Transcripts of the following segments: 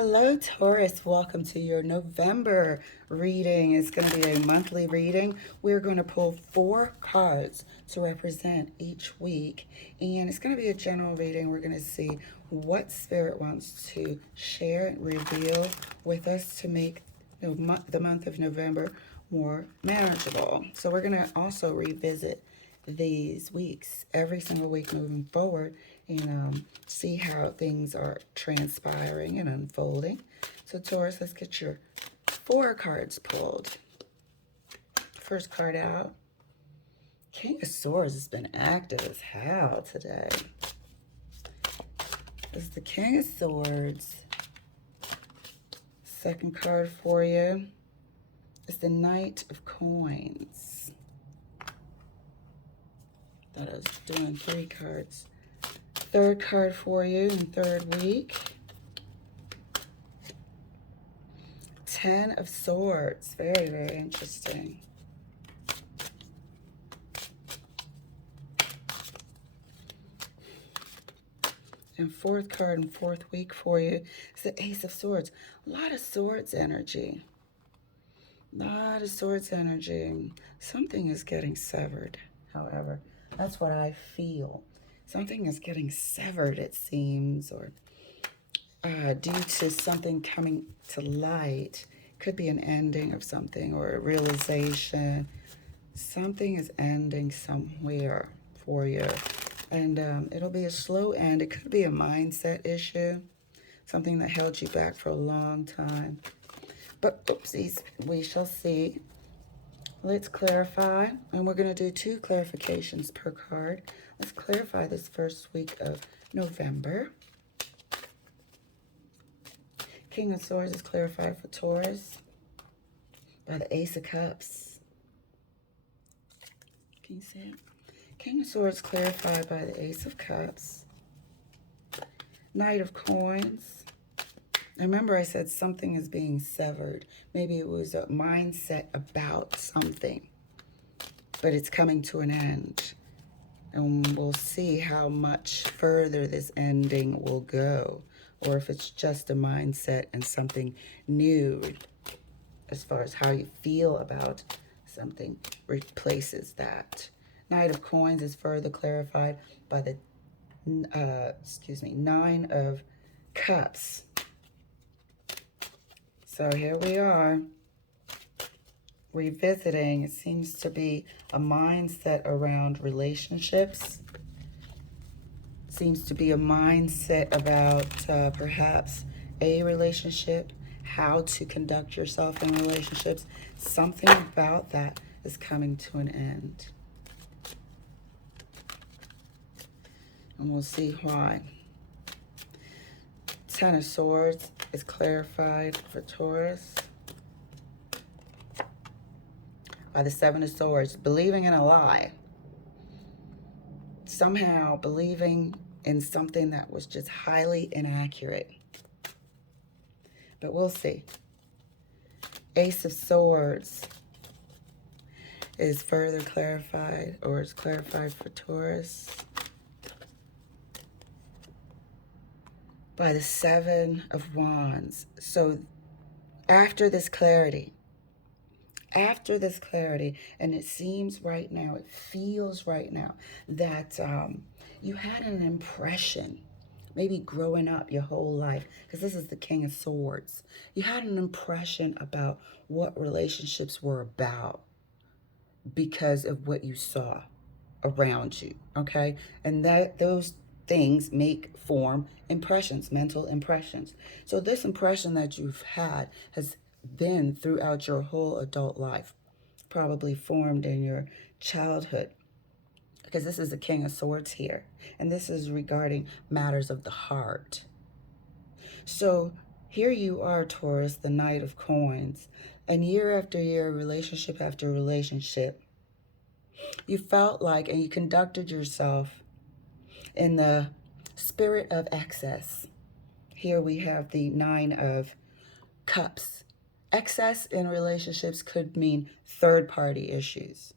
Hello, Taurus. Welcome to your November reading. It's going to be a monthly reading. We're going to pull 4 cards to represent each week, and it's going to be a general reading. We're going to see what Spirit wants to share and reveal with us to make the month of November more manageable. So we're going to also revisit these weeks, every single week moving forward, and see how things are transpiring and unfolding. So Taurus, let's get your 4 cards pulled. First card out. King of Swords has been active as hell today. This is the King of Swords. Second card for you is the Knight of Coins. Thought I was doing 3 cards. Third card for you in third week. 10 of Swords. Very, very interesting. And fourth card in fourth week for you is the Ace of Swords. A lot of swords energy. A lot of swords energy. Something is getting severed, however. That's what I feel. Something is getting severed, it seems, or due to something coming to light. Could be an ending of something or a realization. Something is ending somewhere for you. And it'll be a slow end. It could be a mindset issue. Something that held you back for a long time. But oopsies, we shall see. Let's clarify. And we're going to do 2 clarifications per card. Let's clarify this first week of November. King of Swords is clarified for Taurus by the Ace of Cups. Can you see it? King of Swords clarified by the Ace of Cups. Knight of Coins. Remember I said something is being severed. Maybe it was a mindset about something, but it's coming to an end. And we'll see how much further this ending will go, or if it's just a mindset and something new as far as how you feel about something replaces that. Knight of Coins is further clarified by the, 9 of Cups. So here we are, revisiting. It seems to be a mindset around relationships. Seems to be a mindset about perhaps a relationship, how to conduct yourself in relationships. Something about that is coming to an end. And we'll see why. 10 of Swords is clarified for Taurus by the 7 of Swords. Believing in a lie. Somehow believing in something that was just highly inaccurate. But we'll see. Ace of Swords is further clarified, or is clarified for Taurus by the 7 of Wands. So after this clarity, and it seems right now, it feels right now that you had an impression, maybe growing up your whole life, because this is the King of Swords. You had an impression about what relationships were about because of what you saw around you, okay? And that those things form impressions, mental impressions. So this impression that you've had has been throughout your whole adult life, probably formed in your childhood, because this is the King of Swords here, and this is regarding matters of the heart. So here you are, Taurus, the Knight of Coins, and year after year, relationship after relationship, you felt like, and you conducted yourself in the spirit of excess. Here we have the 9 of Cups. Excess in relationships could mean third-party issues.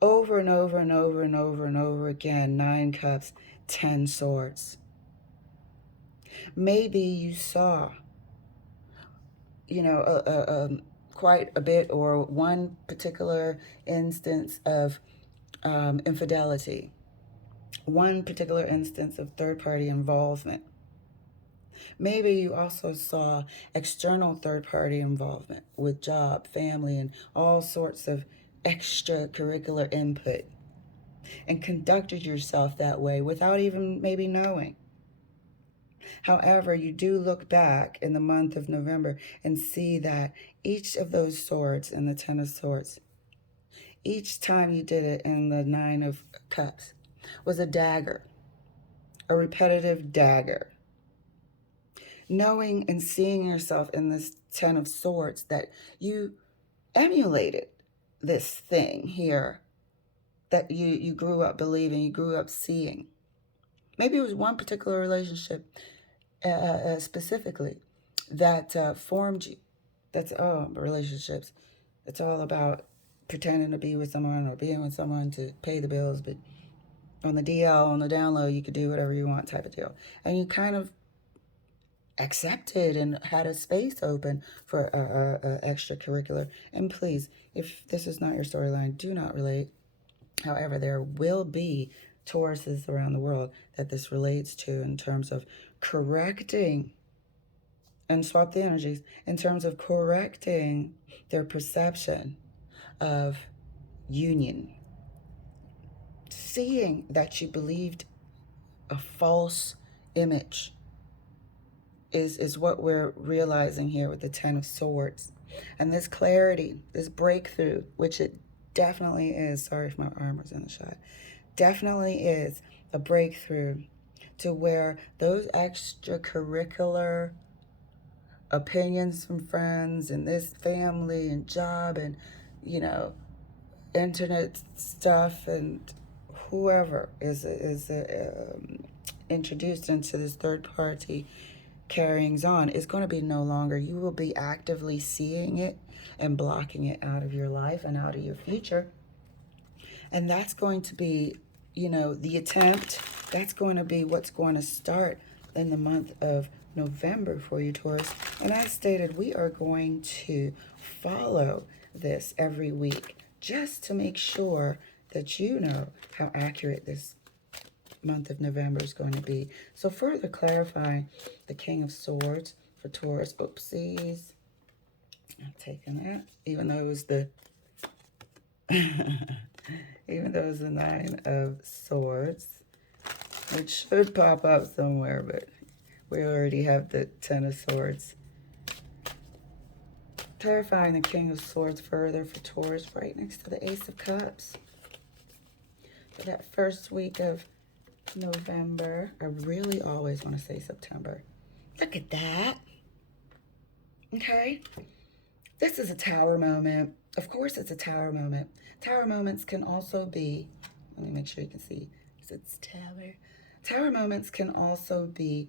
Over and over and over and over and over again, 9 Cups, 10 Swords. Maybe you saw, quite a bit or one particular instance of infidelity, one particular instance of third-party involvement. Maybe you also saw external third-party involvement with job, family, and all sorts of extracurricular input, and conducted yourself that way without even maybe knowing. However, you do look back in the month of November and see that each of those swords in the Ten of Swords, each time you did it in the Nine of Cups, was a dagger, a repetitive dagger. Knowing and seeing yourself in this Ten of Swords, that you emulated this thing here that you grew up believing, you grew up seeing. Maybe it was one particular relationship specifically that formed you. That's relationships. It's all about pretending to be with someone or being with someone to pay the bills, but on the DL, on the down low, you could do whatever you want type of deal. And you kind of accepted and had a space open for extracurricular. And please, if this is not your storyline, do not relate. However, there will be Tauruses around the world that this relates to in terms of correcting, and swap the energies, in terms of correcting their perception of union. Seeing that you believed a false image is what we're realizing here with the Ten of Swords. And this clarity, this breakthrough, which it definitely is, sorry if my arm was in the shot, definitely is a breakthrough to where those extracurricular opinions from friends and this family and job and, internet stuff and whoever is introduced into this third party carryings on is going to be no longer. You will be actively seeing it and blocking it out of your life and out of your future. And that's going to be, the attempt. That's going to be what's going to start in the month of November for you, Taurus. And as stated, we are going to follow this every week just to make sure that you know how accurate this month of November is going to be. So further clarifying the King of Swords for Taurus. Oopsies. I'm taking that. Even though it was the Nine of Swords, which should pop up somewhere, but we already have the Ten of Swords. Clarifying the King of Swords further for Taurus, right next to the Ace of Cups. For that first week of November. I really always want to say September. Look at that. Okay. This is a tower moment. Of course it's a tower moment. Tower moments can also be, let me make sure you can see, it's tower. Tower moments can also be,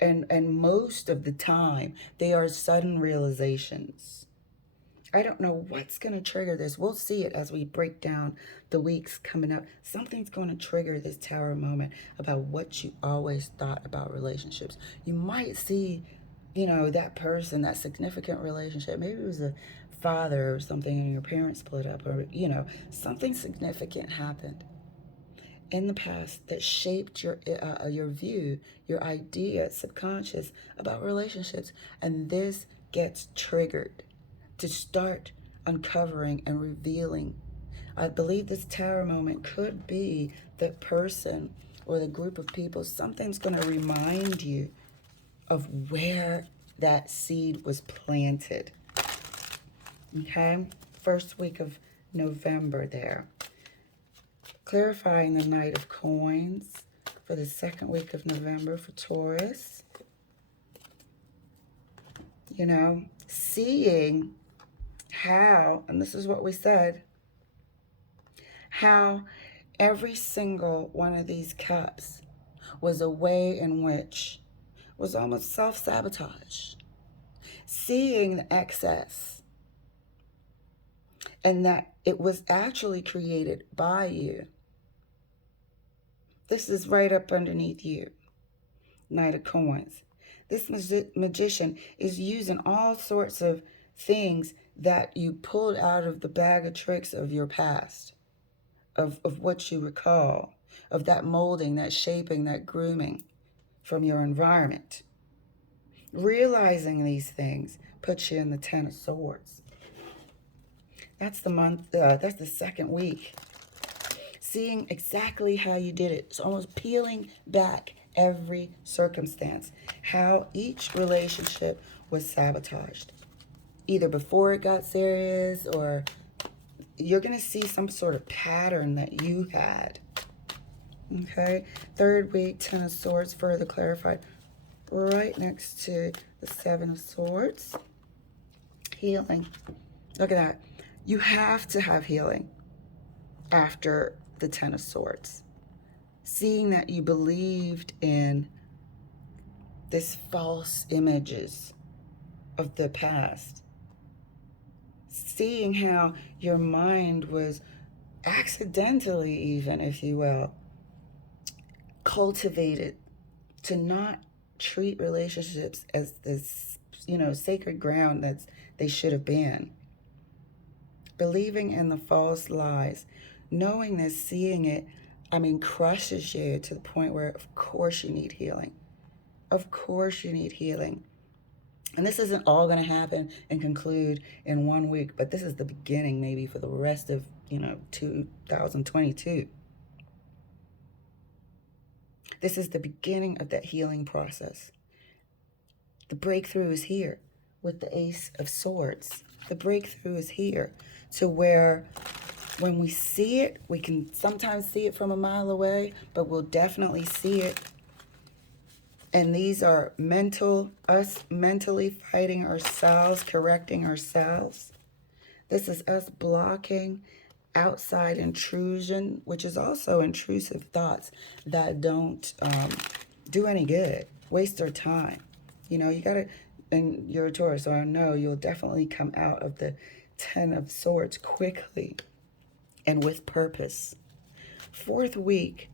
and most of the time, they are sudden realizations. I don't know what's going to trigger this. We'll see it as we break down the weeks coming up. Something's going to trigger this tower moment about what you always thought about relationships. You might see, that person, that significant relationship. Maybe it was a father or something and your parents split up, or, something significant happened in the past that shaped your view, your idea, subconscious about relationships. And this gets triggered to start uncovering and revealing. I believe this tower moment could be the person or the group of people. Something's going to remind you of where that seed was planted. Okay? First week of November there. Clarifying the Knight of Coins for the second week of November for Taurus. Seeing how, and this is what we said, how every single one of these cups was a way in which was almost self-sabotage. Seeing the excess, and that it was actually created by you. This is right up underneath you, Knight of Coins. This magician is using all sorts of things that you pulled out of the bag of tricks of your past, of what you recall, of that molding, that shaping, that grooming from your environment. Realizing these things puts you in the Ten of Swords. That's the month, that's the second week. Seeing exactly how you did it. It's almost peeling back every circumstance, how each relationship was sabotaged, either before it got serious, or you're going to see some sort of pattern that you had. Okay, third week, Ten of Swords, further clarified right next to the Seven of Swords. Healing. Look at that. You have to have healing after the Ten of Swords. Seeing that you believed in this false images of the past. Seeing how your mind was accidentally, even, if you will, cultivated to not treat relationships as this, sacred ground that they should have been. Believing in the false lies, knowing this, seeing it, crushes you to the point where, of course, you need healing. Of course, you need healing. And this isn't all going to happen and conclude in 1 week, but this is the beginning maybe for the rest of, 2022. This is the beginning of that healing process. The breakthrough is here with the Ace of Swords. The breakthrough is here to where when we see it, we can sometimes see it from a mile away, but we'll definitely see it. And these are us mentally fighting ourselves, correcting ourselves. This is us blocking outside intrusion, which is also intrusive thoughts that don't do any good, waste our time. You got to, and you're a Taurus, so I know you'll definitely come out of the Ten of Swords quickly and with purpose. Fourth week,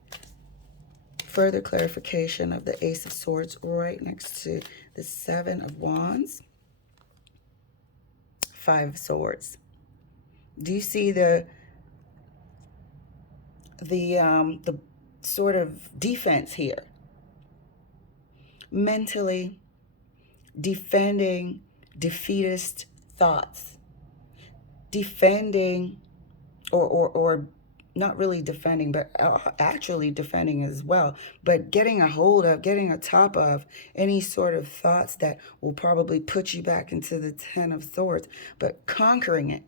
further clarification of the Ace of Swords right next to the Seven of Wands, Five of Swords. Do you see the sort of defense here? Mentally defending defeatist thoughts, defending or not really defending, but actually defending as well, but getting a hold of, getting a top of any sort of thoughts that will probably put you back into the Ten of Swords, but conquering it.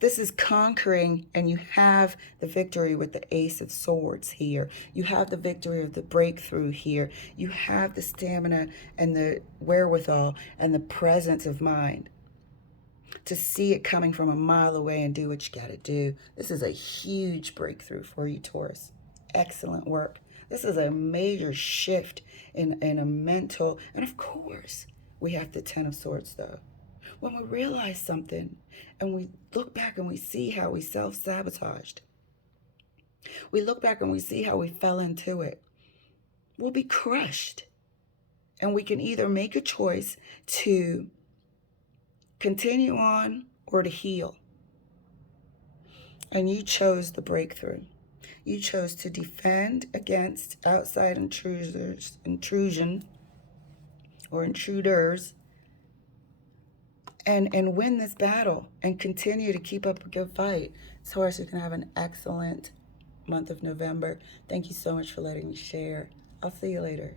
This is conquering, and you have the victory with the Ace of Swords here. You have the victory of the breakthrough here. You have the stamina and the wherewithal and the presence of mind to see it coming from a mile away and do what you got to do. This is a huge breakthrough for you, Taurus. Excellent work. This is a major shift in a mental, and of course, we have the Ten of Swords, though. When we realize something and we look back and we see how we self-sabotaged, we look back and we see how we fell into it, we'll be crushed. And we can either make a choice to continue on or to heal. And you chose the breakthrough. You chose to defend against outside intrusion or intruders, and win this battle and continue to keep up a good fight. Taurus, you can have an excellent month of November. Thank you so much for letting me share. I'll see you later.